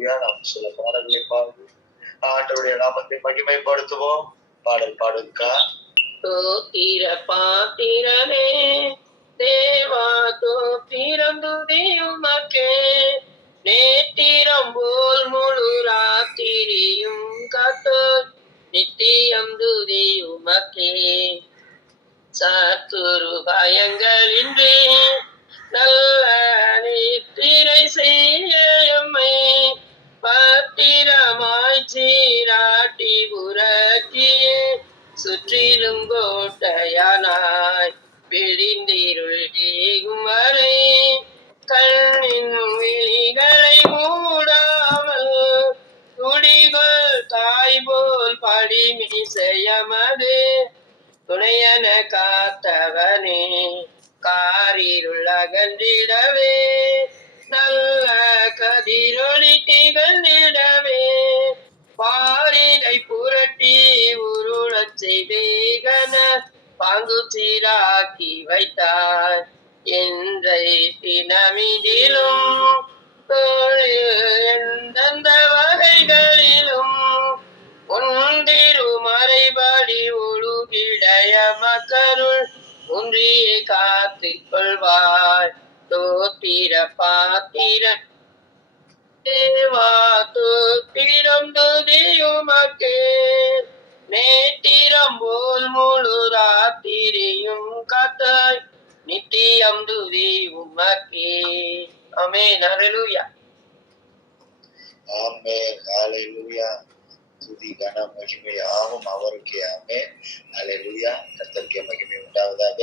அல்லேலூயா நாம் சில பாடல்களை பாடி ஆண்டவருடைய நாமத்தை மகிமைப்படுத்துவோம். பாடல் பாடுங்கா தோத்திர பாத்திரமே தேவா தோ துதி உமக்கே. நேத்திரம் போல் முழு ராத்திரியும் காத்தோ நித்தியம் துதி உமக்கே. சத்துரு பயங்களின்றி நல்ல சீராட்டி உறக்கியே சுற்றிலும் கோட்டையானாய் பிரிந்திருள் ஏகும் வரை கண்ணின் விழிகளை மூடாமல் துடிகள் தாய் போல் படிமி துணையன காத்தவனே காரிருள் அகன்றிடவே நல்ல கதிரொளி திகழ்ந்திடவே. பாரிலை புரட்டி உருளச் செய்தேகன பாங்கு சீராக்கி வைத்தார். என்றை தினமிதிலும் எந்தெந்த வகைகளிலும் ஒன்றிரு மறைபடி ஒழுகிடைய மக்கருள் ஒன்றியே காத்துக் கொள்வார். தோத்திர பாத்திரன் தேவா தோத்திரம் துதியுமக்கே நேத்திரம் போல் முழு ராத்திரியும் காத்தாய். நித்தியம் துதி உமக்கே. அமேன் ஹalleluya. ஆமென். ஹalleluya. துதி கன மகிமை யாவும் அவருக்கே. ஆமென். ஹalleluya. கர்த்தருக்கே மகிமை உண்டாவதாக.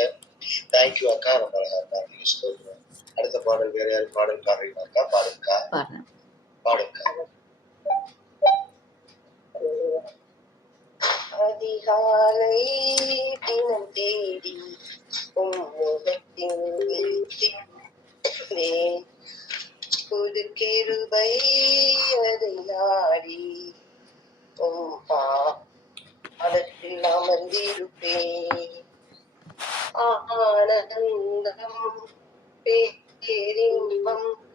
தேங்க்யூ அக்கா. ரொம்ப அழகா பாருங்க அடுத்த பாடல் வேற யாரும் பாடல் பாடுறீங்களாக்கா பாடுங்கக்கா பாடுறேன் பாடுங்க அதிகாலை தினம் தேடி புது கிருபை அதை நாடி உம் பாதத்தில் அமர்ந்திருப்பேன். ஆனந்தம் பேரின்பம்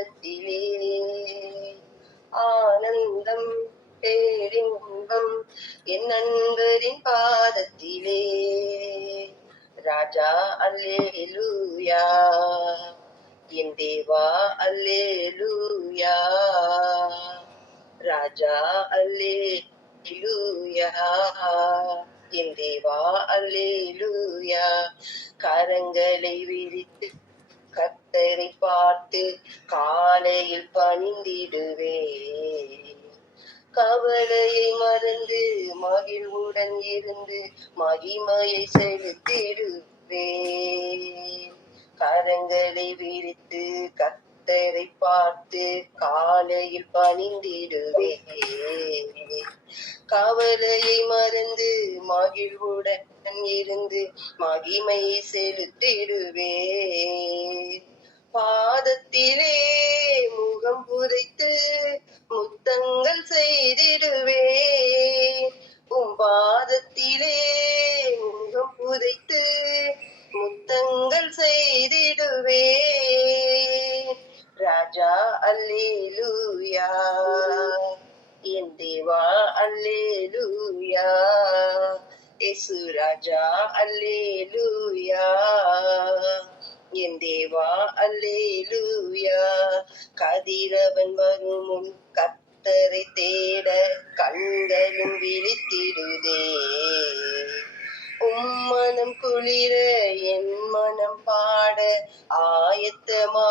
பாதத்திலே ஆனந்தம் பேரின்பம் என் நண்பரின் பாதத்திலே. ராஜா அல்லேலூயா. என் தேவா அல்லேலூயா. ராஜா அல்லேலூயா. என் தேவா அல்லேலூயா. கரங்களை விரித்து கத்தரை பார்த்து காலையில் பணிந்திடுவே கவலையை மறந்து மகிழ்வுடன் இருந்து மகிமையை செலுத்திடுவே கரங்களை விரித்து கத்தரை பார்த்து காலையில் பணிந்திடுவே கவலையை மறந்து மகிழ்வுடன் இருந்து மகிமை செலுத்திடுவே பாதத்திலே முகம் புதைத்து முத்தங்கள் செய்திடுவே உம் பாதத்திலே முகம் புதைத்து முத்தங்கள் செய்திடுவே ராஜா அல்லேலூயா. என் தேவா அல்லேலூயா. இயேசு ராஜா அல்லேலூயா. என் தேவா அல்லேலூயா. கதிரவன் வரும் கத்தரை தேட கண்களும் விழித்திடுதே. உம்மனம் குளிர என் மனம் பாட ஆயத்தமாகிடுவே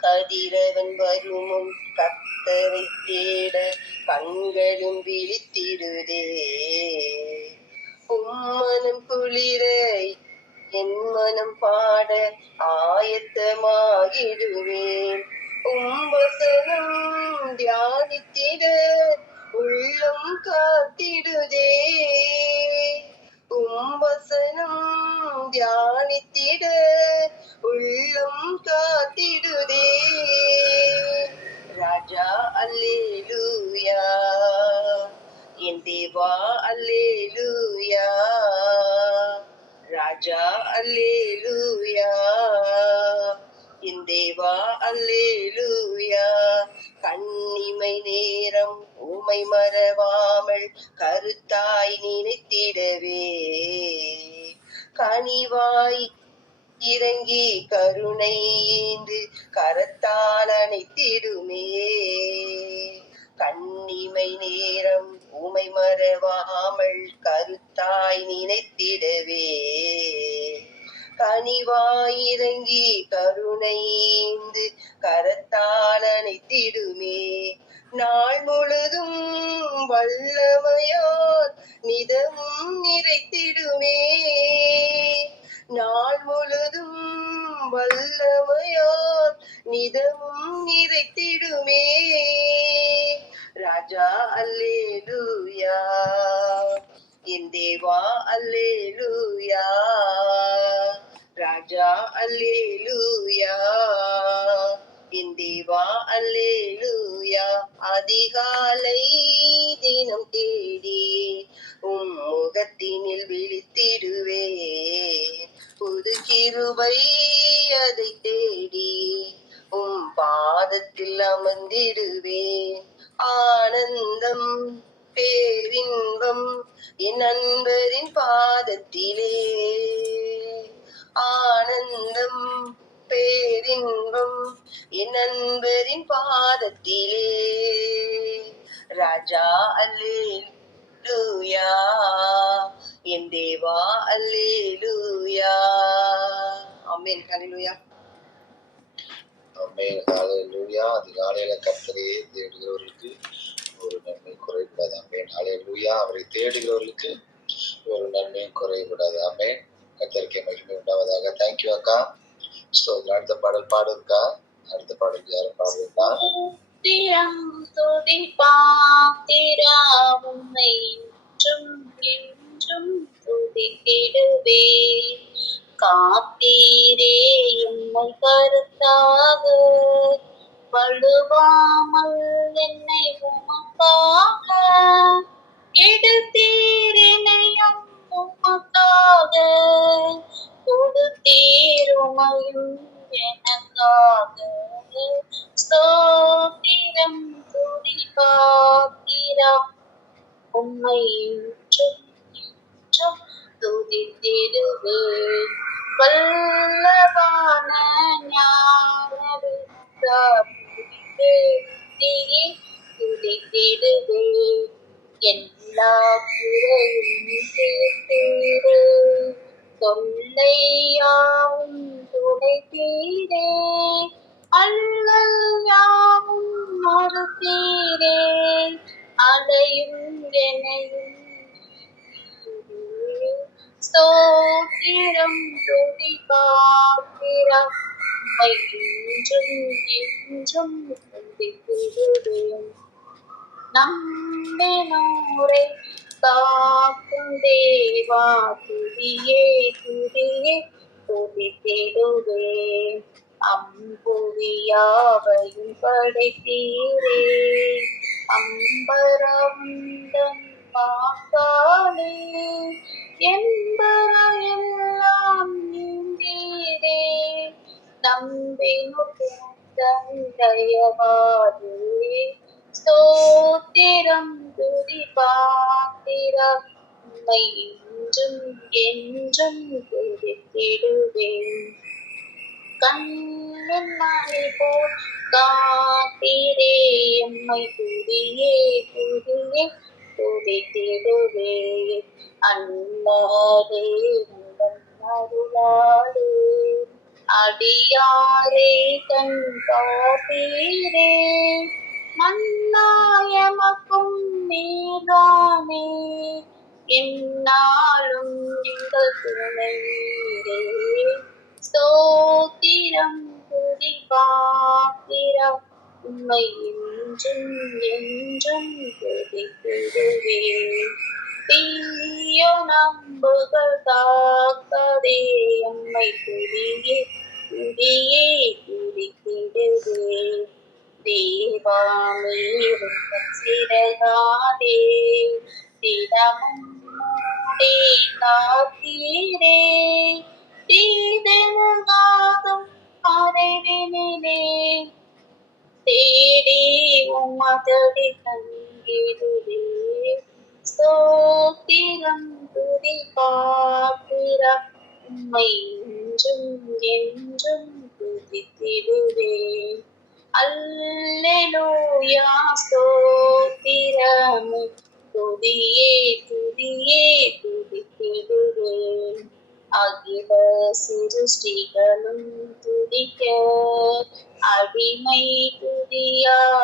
கதிரவன் வருமுன் கத்தரை தேட கண்களும் விழித்திடுதே. உம்மனம் குளிர என் மனம் பாட ஆயத்தமாகிடுவேன். உம்பசனம் தியானித்திட உள்ளம் காத்திடுதே. உம்பசனம் தியானித்திட உள்ளம் காத்திடுதே. ராஜா அல்லேலூயா. என் தேவா அல்லேலூயா. ராஜா அல்லேலூயா. என் தேவா அல்லேலூயா. கண்ணிமை நேரம் உமை மறவாமல் கருத்தாய் நினைத்திடவே. கனிவாய் இறங்கி கருணை ஈந்து கரத்தால் அணைத்திடுமே. கண்ணிமை நேரம் உமை மறவாமல் கருத்தாய் நினைத்திடவே. கனிவாயிறங்கி கருணைந்து கரத்தால் அணைத்திடுமே. நாள் முழுதும் வல்லமையால் நிதமும் நிறைத்திடுமே. நாள் முழுதும் வல்லமையால் நிதமும் நிறைத்திடுமே ராஜா அல்லேலூயா. என் தேவா அல்லேலூயா. ராஜா அல்லேலூயா. என் தேவா அல்லேலூயா. அதிகாலை தினம் தேடி உம் முகத்தினில் விழித்திடுவேன் புது கிருபை அதை தேடி உம் பாதத்தில் அமர்ந்திடுவேன். ஆனந்தம் பேரின்பம் என் அன்பரின் பாதத்திலே. ஆனந்தம் பேரின்பம் என் அன்பரின் பாதத்திலே. ராஜா அல்லேலூயா. என் தேவா அல்லேலூயா. ஆமென் ஹalleluya. ஆமென் ஹalleluya. அதிகாலையில கர்த்தரையே தேடுகிறவர்களுக்கு ஒரு நன்மை குறைபடாது. ஆமென் ஹalleluya. அவரை தேடுகிறவர்களுக்கு ஒரு நன்மையும் குறைபடாது. ஆமென். கர்த்தருக்கு மகிமை உண்டாவதாக. தேங்க்யூ அக்கா. ஸ்தோத்திரம். அடுத்த பாடல் பாடுங்கக்கா. அடுத்த பாடல் யாரும் பாடுறா திறம் துதி பாத்திராவுமை என்றும் என்றும் துதித்திடுவே காத்தீரே என்னை கருத்தாக. வழுவாமல் என்னை உமக்காக. எடுத்தீரினையும் உமக்காக. கொடுத்தீருமையும் எனக்காக. ஸ்தோத்திரம் துதி காத்திரம் உம்மை என்றும் துதித்திடுவே. வல்லவான ஞானவித்தாயே துதித்திடுவே. எல்லா குறையும் தீர்த்தீரே. தொல்லையாவும் துடைத்தீரே. அல்லல் யாவும் மறுத்தீரே. அலையும் எனையும் ஸ்தோத்திரம் துதி பாத்திரம் உம்மை என்றும் என்றும் துதித்திடுவேன் நம்பினோரை காக்கும் தேவா துதியே துதியே துதித்திடுவே அம்புவியாவையும் படைத்தீரே அம்பரவுந்தன் வாக்காலே என்பர எல்லாம் நீந்தீரே நம்பினுதயவாதே ஸ்தோத்திரம் துதி பாத்திரம் உம்மை என்றும் என்றும் துதித்திடுவேன். கண்ணின் மணி போல் காத்தீரே எம்மை துதியே துதியே. துதித்திடுவே அன்னரே உந்தன் அடியாரே தன் காத்தீரே மன்னாயமக்கும் நீதானே. என்னாலும் எங்கள் துணையீரே சோத்திரம் துதி பாத்திரம் உண்மை என்றும் என்றும் துதித்திடுவே தீய நம்புகள் தாக்கதே எம்மை குடியே குடியே குடிக்கிடுவே தேவாமே சிறகாதே தினமும் மூடே காத்தீரே. தீதெனகாதும் அறிவின் தேடி உமதடி தங்கிடுவே. ஸ்தோத்திரம் துதி பாத்திரம் உம்மை என்றும் என்றும் துதித்திடுவேன் அல்லேலூயா ஸ்தோத்திரம். துதியே துதியே துதித்திடுவேன். அகில சிருஷ்டிகளும் துதிக்க அடிமை துதியாதிருப்பேனோ?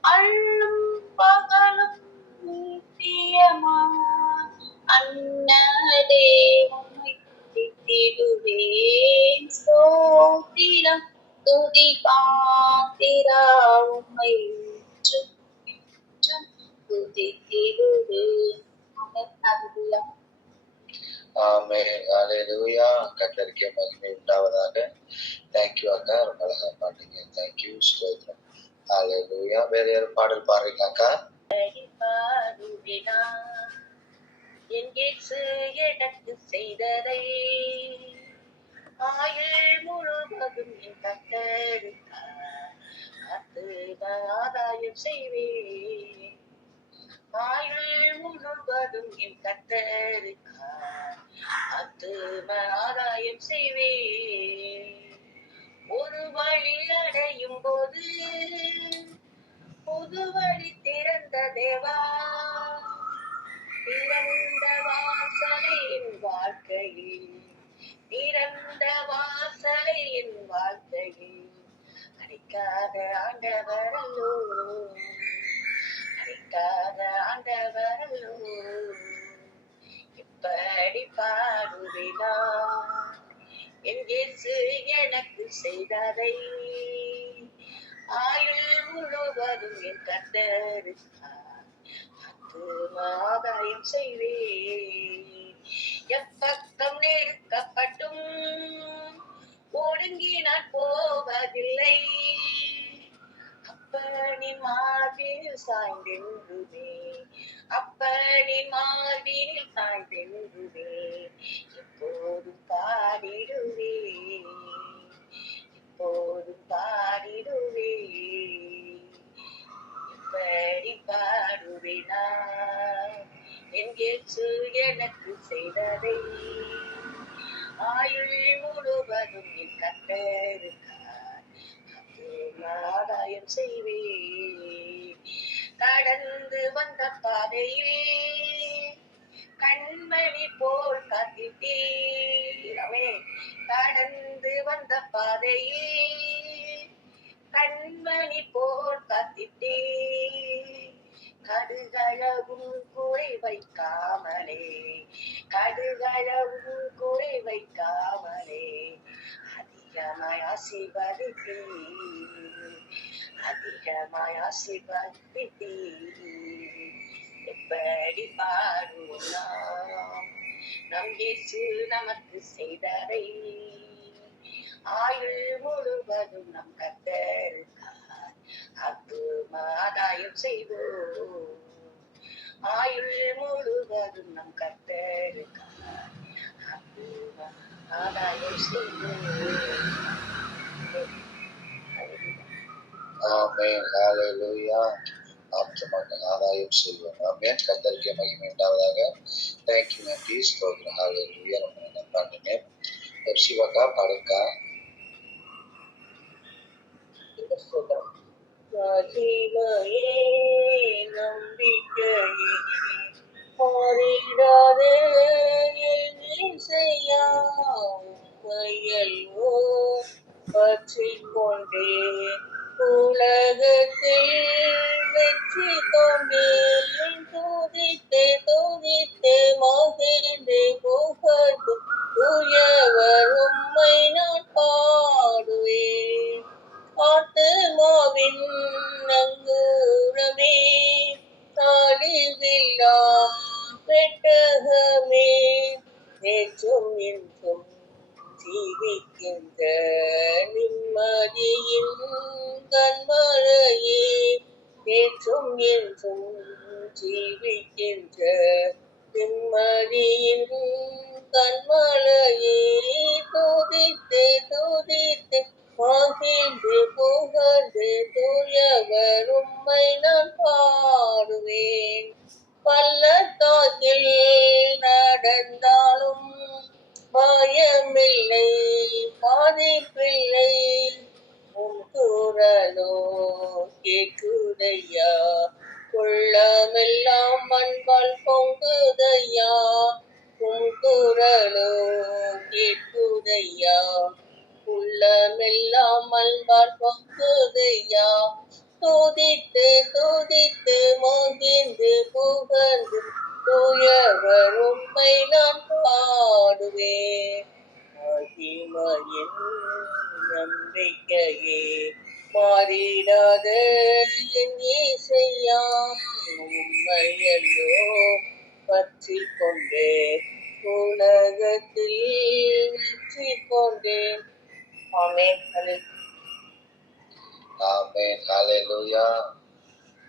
அள்ளும் பகலும் நித்தியமா? அன்னதே உம்மை ஸ்தோத்திரம் துதி பாத்திரா உம்மை என்றும் என்றும் துதித்திடுவேன் ஆமென். ஆமே. அலையலூயா கட்டறிக்கை மகிமை உண்டாவதாக. தேங்க்யூ அக்கா. ரொம்ப அழகா பாட்டீங்க தேங்க்யூ ஸ்தோத்திரம். அலையலூயா வேற யாரும் பாடல் பாடுறீங்களாக்கா? அக்கா எனக்கு செய்ததை. ஆயுள் முழுவதும் என் கத்தருக்காய் காத்து ஆதாயம் செய்வேன். ஆயுள் முழுவதும் என் கத்தருக்காய். காத்து ஆதாயம் செய்வேன். ஒரு வழி அடையும் போது புது வழி திறந்த தேவா. திறந்த வாசலை என் வாழ்க்கையில் திறந்த வாசலை என் வாழ்க்கையில் அடிக்காத ஆண்டவரல்லோ. அடிக்காத ஆண்டவரல்லோ இப்படி பாடுவினா? என் இயேசு எனக்கு செய்ததை? ஆயுள் முழுவதும் என் கத்தருக்காய் ஆதாயம் செய்வேன். எப்பக்கம் நெருக்கப்பட்டும் ஒடுங்கி நான் போவதில்லை. அப்பனி மார்பில் சாய்ந்தென்றுவே அப்பனி மார்பில் சாய்ந்தென்றுவே இப்போது பாடிடுவே இப்போது பாடிடுவே இப்படி பாடுவேனா? என் இயேசு எனக்கு செய்ததை ஆயுள் முழுவதும் என் ஆதாயம் செய்வே. கடந்து வந்த பாதையில் கண்மணி போல் காத்திட்டீரவே கடந்து வந்த பாதையில் கண்மணி போல் காத்திட்டே கடுகளவும் குறை வைக்காமலே கடுகளவும் குறை வைக்காமலே அதிகமாய் ஆசீர்வதித்தீ அதிகமாய் ஆசீர்வதித்தீ எப்படி பாடுவோம் நாம் நம் இயேசு நமக்கு செய்ததை ஆயுள் முழுவதும் நம் கத்தருக்கார் அத்தும மாதாயம் செய்வோம் ஆயுள் முழுவதும் நம் கத்தருக்கார் அத்தும மாதாயம் செய்வோம் ஆமென் ஹalleluya ஆத்துமாக்கள் ஆதாயம் செய்வோம் ஆமென் கத்தரிக்கை மகிமை உண்டாவதாக. தேங்க்யூ நன்றி ஸ்தோத்திரம். ஹalleluya ரொம்ப நல்லா பாடுங்க சிவக்கா பாடுக்கா மகிமையே நம்பிக்கையே மாறிடாதே என் செய்யா கையல்வோ பற்றி கொண்டே உலகத்தில் வெற்றி கொண்டேன் துதித்து துதித்து மகிழ்ந்து புகழ்ந்து உயவர் உம்மை நான் பாடுவேன். ஆத்துமாவின் நங்கூரமே தாழிவில்லாம் பெட்டகமே நேற்றும் என்றும் ஜீவிக்கின்ற நிம்மதியின் கண்மழையே நேற்றும் என்றும் ஜீவிக்கின்ற நிம்மதியின் கண்மழையே துதித்து துதித்து மகிழ்ந்து புகழ்ந்து தூயவர் உம்மை நான் பாடுவேன். பள்ளத்தாக்கில் நடந்தாலும் பயமில்லை பாதிப்பில்லை. உன் குரலோ கேட்குதையா? உள்ளமெல்லாம் அன்பால் பொங்குதையா? உன் குரலோ கேட்குதையா? உள்ளமெல்லாம் அன்பால் பொங்குதையா? துதித்து துதித்து மோகிந்து புகழ்ந்து தூயவர் உம்மை நான் பாடுவேன். மகிமையின் நம்பிக்கையே மாறிடாத. என் இசையா உண்மையல்லோ பற்றி கொண்டேன். உலகத்தில் வெற்றி கொண்டேன். ஆமே ஆமென். ஹalleluya.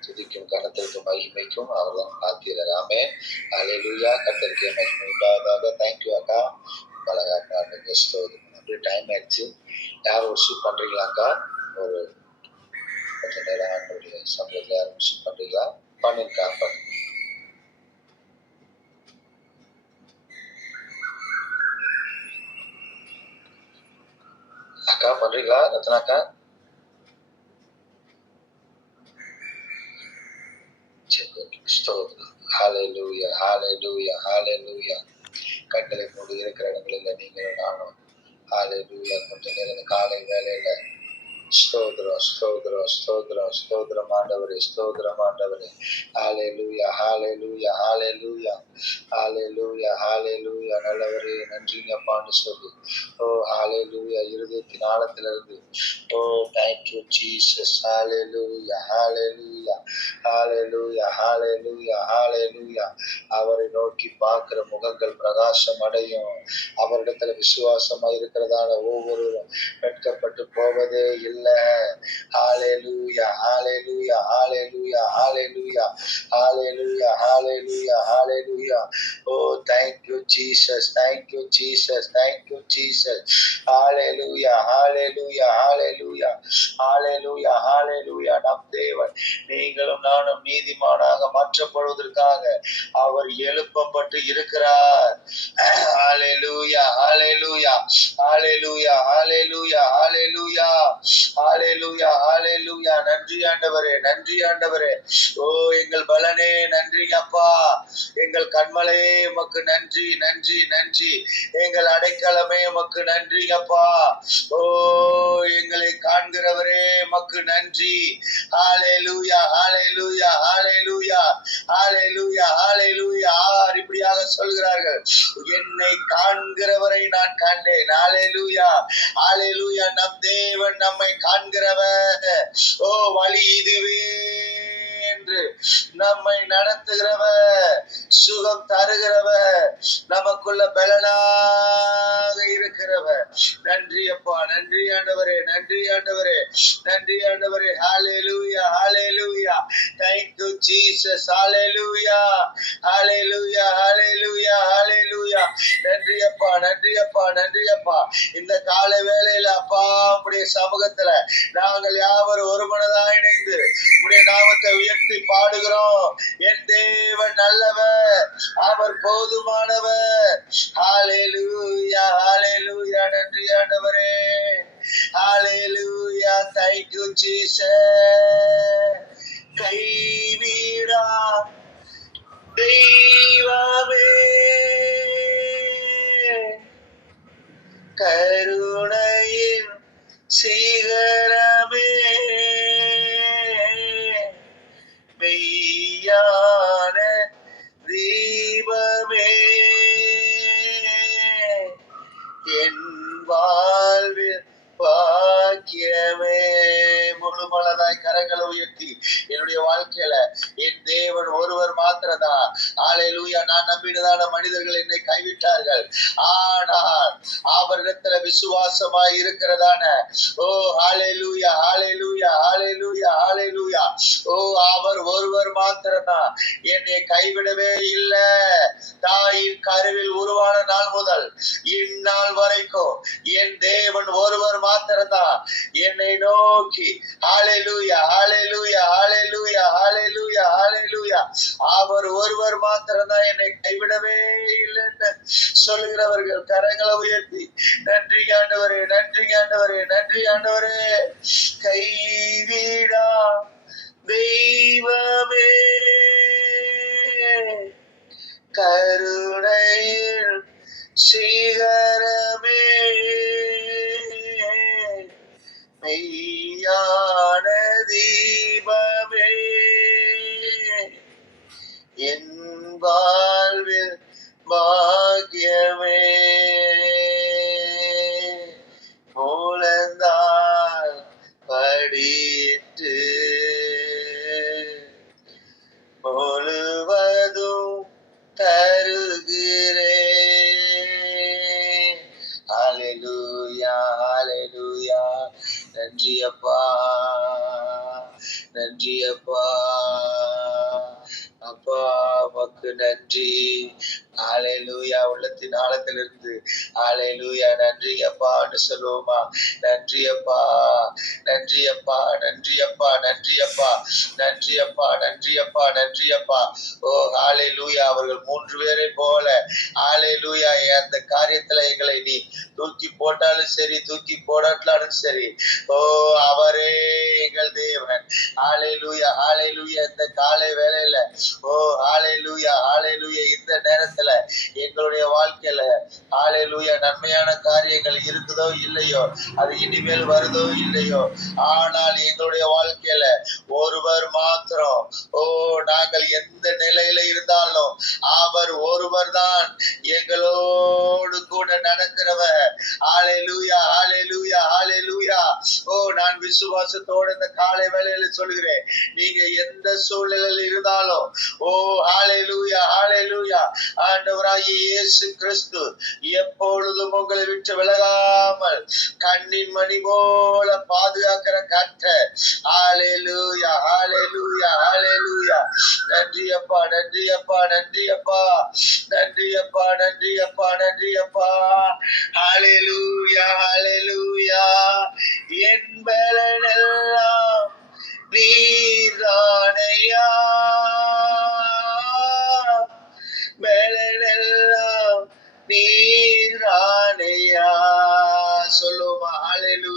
துதிக்கும் கனத்திற்கும் மகிமைக்கும் அவர்தான் காத்தீரர். ஆமென். ஹalleluya கர்த்தருக்கு மகிமை உண்டாவதாக. தேங்க்யூ அக்கா. பலகாக்கா பாருங்க ஸ்தோத்திரம் அப்படியே டைம் ஆயிடுச்சு. யார் ஒர்ஷிப் பண்றீங்களாக்கா ஒரு கொஞ்ச நேரம் ஆண்டவருடைய சமூகத்தில் யார் ஒர்ஷிப் பண்றீங்களா? பண்ணிருக்கா பண்ணு அக்கா பண்றீங்களா ரத்னாக்கா ஹாலேலூயா ஹாலேலூயா ஹாலேலூயா ஹalleluya கண்களை மூடி இருக்கிற இடங்களில் நீங்களும் நானும். ஹாலேலூயா கொஞ்ச நேரம் இந்த காலை வேலையில ஸ்தோத்ரம் ஸ்தோத்ரம் ஸ்தோத்ரம் ஸ்தோத்ரம் ஆண்டவரே ஸ்தோத்ரம் ஆண்டவரே. ஹாலே லூயா ஹாலே லூயா ஹாலே லூயா ஹாலே லூயா ஹாலே லூயா நல்லவரே நன்றிங்க அப்பான்னு சொல்லி. ஓ ஹாலே லூயா இருதயத்தின் ஆழத்துல இருந்து ஓ தேங்க்யூ ஜீசஸ் ஹாலே லூயா ஹாலே லூயா ஹாலேலூயா ஹாலேலூயா ஹாலேலூயா ஹாலேலூயா அவரை நோக்கி பார்க்கிற முகங்கள் பிரகாசம் அடையும் அவரிடத்துல விசுவாசமா இருக்கிறதால ஒவ்வொருவரும் வெட்கப்பட்டு போவதே இல்லை. Hallelujah, hallelujah, hallelujah, hallelujah, hallelujah, hallelujah, hallelujah. oh thank you jesus thank you jesus thank you jesus hallelujah hallelujah hallelujah hallelujah hallelujah நம் தேவன் நீங்களும் நானும் நீதிமானாக மாற்றப்படுவதற்காக அவர் எழுப்பப்பட்டு இருக்கிறார் hallelujah hallelujah hallelujah hallelujah hallelujah hallelujah hallelujah. நன்றி ஆண்டவரே நன்றி ஆண்டவரே. ஓ எங்கள் பலனே நன்றி அப்பா. எங்கள் கண்மலையே உமக்கு நன்றி நன்றி நன்றி. எங்கள் அடைக்கலமே உமக்கு நன்றி அப்பா. ஓ எங்களை காண்கிறவரே உமக்கு நன்றி. ஹalleluya லூயா ஹாலே லூயா ஹalleluya லூயா சொல்கிறார்கள் என்னை காண்கிறவரை நான் கண்டேன். ஆலேலூயா ஆலேலூயா நம் தேவன் நம்மை காண்கிறவர். ஓ வழி இதுவே. என்று நம்மை நடத்துகிறவ சுகம் தருகிறவ நமக்குள்ள பலனாக இருக்கிறவ நன்றி அப்பா நன்றி ஆண்டவரே நன்றி ஆண்டவரே நன்றி ஆண்டவரே. ஹாலே லூயா லூயா சாலே லூயா ஹாலே லூயா ஹாலே லூயா நன்றி அப்பா நன்றி அப்பா நன்றி அப்பா. இந்த கால வேலையில அப்பா உடைய சமூகத்துல நாங்கள் யாவரும் ஒரு மனதாக இணைந்து உடைய நாமத்தை உயர்த்தி பாடுகிறோம். என் தேவன் நல்லவர் அவர் போதுமானவர். ஹாலேலூயா ஹாலேலூயா நன்றி ஆண்டவரே. ஹalleluya thank you jesus. கைவிடா தெய்வமே. கருணையின் சிகரமே. என் கரங்களை உயர்த்தி என்னுடைய வாழ்க்கையில என் தேவன் ஒருவர் மாத்திரதான் ஆலையிலூயா நான் நம்பினதான மனிதர்கள் என்னை கைவிட்டார்கள். ஆனால் அவரிடத்துல விசுவாசமாய் இருக்கிறதான. ஓ ஆளை லூயா ஓ அவர் ஒருவர் மாத்திரம்தான். என்னை கைவிடவே இல்லை. தாயின் கருவில் உருவான நாள் முதல் இந்நாள் வரைக்கும் என் தேவன் ஒருவர் மாத்திரம்தான். என்னை நோக்கி ஆலை லூயா ஆலை லூயா ஹாலேலூயா ஹாலேலூயா ஹாலேலூயா அவர் ஒருவர் மாத்திரம்தான் என்னை கைவிடவே இல்லைன்னு சொல்லுகிறவர்கள் கரங்களை உயர்த்தி நன்றி ஆண்டவரே நன்றி ஆண்டவரே நன்றி ஆண்டவரே. கைவிடா தெய்வமே. கருணையில் சிகரமே. ஞான தீபமே. என் வாழ்வில் பாக்கியமே. நன்றி. ஆலை லூயா உள்ளத்தின் ஆழத்திலிருந்து. லூயா நன்றி அப்பான்னு சொல்லுவோமா நன்றி அப்பா நன்றி அப்பா நன்றி அப்பா நன்றி அப்பா நன்றி அப்பா நன்றி அப்பா நன்றி அப்பா ஓ ஹalleluya. அவர்கள் மூன்று பேரை போல. லூயா அந்த காரியத்துல எங்களை நீ தூக்கி போட்டாலும் சரி தூக்கி போடாட்டாலும் சரி. ஓ அவரே எங்கள் தேவன். ஹalleluya லூயா இந்த காலை வேலையில ஓ ஹalleluya லூயா இந்த நேரத்துல எங்களுடைய வாழ்க்கையில ஹalleluya. நன்மையான காரியங்கள் இருக்குதோ இல்லையோ அது இனிமேல் வருதோ இல்லையோ ஆனால் எங்களுடைய வாழ்க்கையில ஒருவர் மாத்திரம். ஓ நாங்கள் எந்த நிலையில இருந்தாலும் அவர் ஒருவர் தான் எங்களோடு கூட நடக்கிறவர். ஹalleluya ஹalleluya ஹalleluya ஓ நான் விசுவாசத்தோட இந்த காலை வேலையில சொல்கிறேன் நீங்க எந்த சூழ்நிலையில் இருந்தாலும் ஓ ஆலே லூயா ஆலே லூயா ஆண்டவராகிய இயேசு கிறிஸ்து எப்பொழுதும் உங்களை விட்டு விலகாமல் கண்ணின் மணி போல பாதுகாக்கிற கர்த்தர் ஹalleluya ஹalleluya ஹalleluya. நன்றி அப்பா நன்றி அப்பா நன்றி அப்பா நன்றி அப்பா நன்றி அப்பா நன்றி அப்பா ஹalleluya ஹalleluya. என் பலனெல்லாம் பலனெல்லாம் சொல்லுமா ஹalleluya.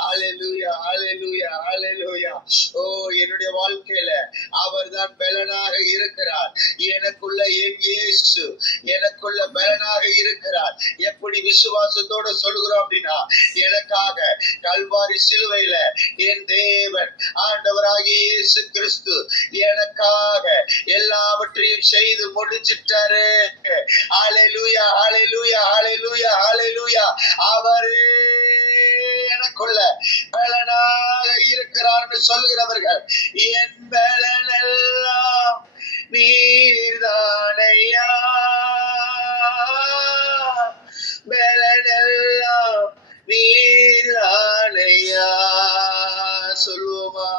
ஹalleluya ஹalleluya ஹalleluya ஓ என்னுடைய வாழ்க்கையில அவர்தான் பலனாக இருக்கிறார். எனக்குள்ள என் இயேசு எனக்குள்ள பலனாக இருக்கிறார். எப்படி விசுவாசத்தோட சொல்கிறோம் அப்படின்னா எனக்காக கல்வாரி சிலுவையில என் தேவன் ஆண்டவராகிய இயேசு கிறிஸ்து எனக்காக எல்லாவற்றையும் செய்து முடிச்சிட்டாரு. ஹalleluya லூயா ஹalleluya லூயா அவரே எனக்குள்ள பலனாக இருக்கிறார்னு சொல்கிறவர்கள் என் பலனெல்லாம் நீர்தானையா? பலனெல்லாம் நீர்தானையா? சொல்லுவோமா?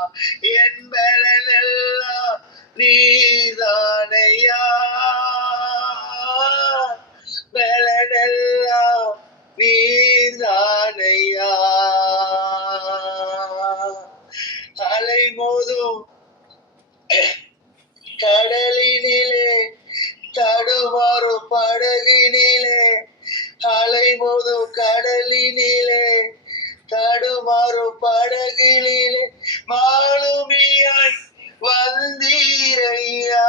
என் பலனெல்லாம் நீர்தானையா படகினிலே அலை மோதும் கடலினிலே தடுமாறும் படகினிலே மாலுமியாய் வந்தீரையா.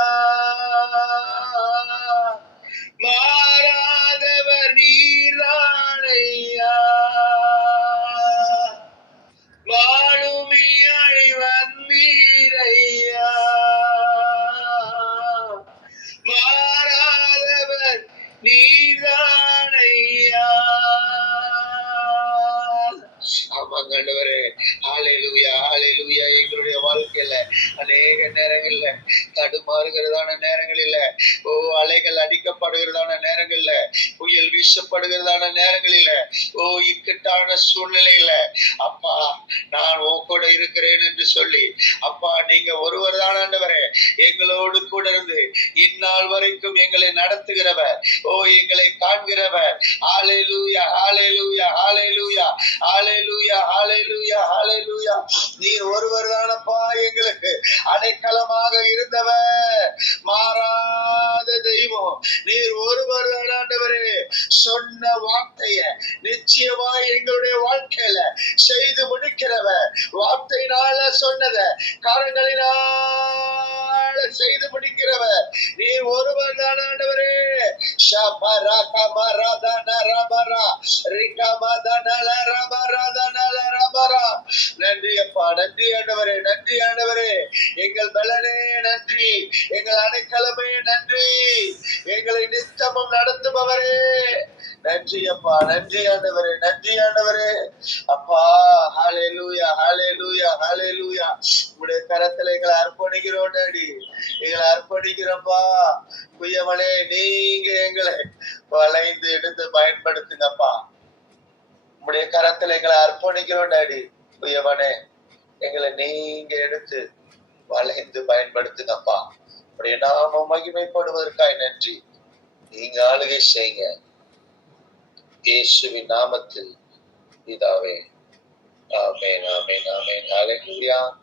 அநேக நேரங்கள்ல தடுமாறுகிறதான நேரங்களில ஓ அலைகள் அடிக்கப்படுகிறதான நேரங்கள்ல புயல் வீசப்படுகிறதான நேரங்களில ஓ இக்கட்டான சூழ்நிலையில அப்பா நான் உன் கூட இருக்கிறேன் என்று சொல்லி அப்பா நீங்க ஒருவர் தான் எங்களோடு கூட இருந்து இந்நாள் வரைக்கும் எங்களை நடத்துகிறவர் ஓ எங்களை காண்கிறவர். ஆலே லூயா ஆலே லூயா ஆலே லூயா ஆலே லூயா ஆலே லூயா ஆலே லூயா நீர் ஒருவர் தானப்பா எங்களுக்கு அடைக்கலமாக இருந்தவர். மாறாத தெய்வம் நீர் ஒருவர் தானாண்டவரே ஆண்டவரே சொன்ன வார்த்தைய நிச்சயமா எங்களுடைய வாழ்க்கையில செய்து முடிக்கிறவர். வார்த்தையினால சொன்னத காரணங்களினால செய்து முடிக்கிறவர். நீ ஒருவர் தான் ஆண்டவரே. ஷபரா கமரதன ரபரா ரிகமதனல ரபரதனல நன்றி அப்பா நன்றி ஆண்டவரே நன்றி ஆண்டவரே எங்கள் பலனே நன்றி. எங்கள் அடைக்கலமே நன்றி. எங்களை நித்தமும் நடத்துபவரே. நன்றி அப்பா நன்றி ஆண்டவரே நன்றி ஆண்டவரே அப்பா லூயா ஹளே லூயா உடைய கரத்துல எங்களை அர்ப்பணிக்கிறோம் டாடி. எங்களை அர்ப்பணிக்கிறோம்ப்பா குயவனே நீங்க எங்களை வளைந்து எடுத்து பயன்படுத்துங்கப்பா. உடைய கரத்துல எங்களை அர்ப்பணிக்கிறோம் டாடி. குயவனே எங்களை நீங்க எடுத்து வளைந்து பயன்படுத்துங்கப்பா. உடைய நாம மகிமைப்படுவதற்காய் நன்றி. நீங்க ஆளுகை செய்யுங்க. இயேசுவின் நாமத்தில் இதாவே ஆமேன் ஆமேன் ஆமேன். ஹalleluya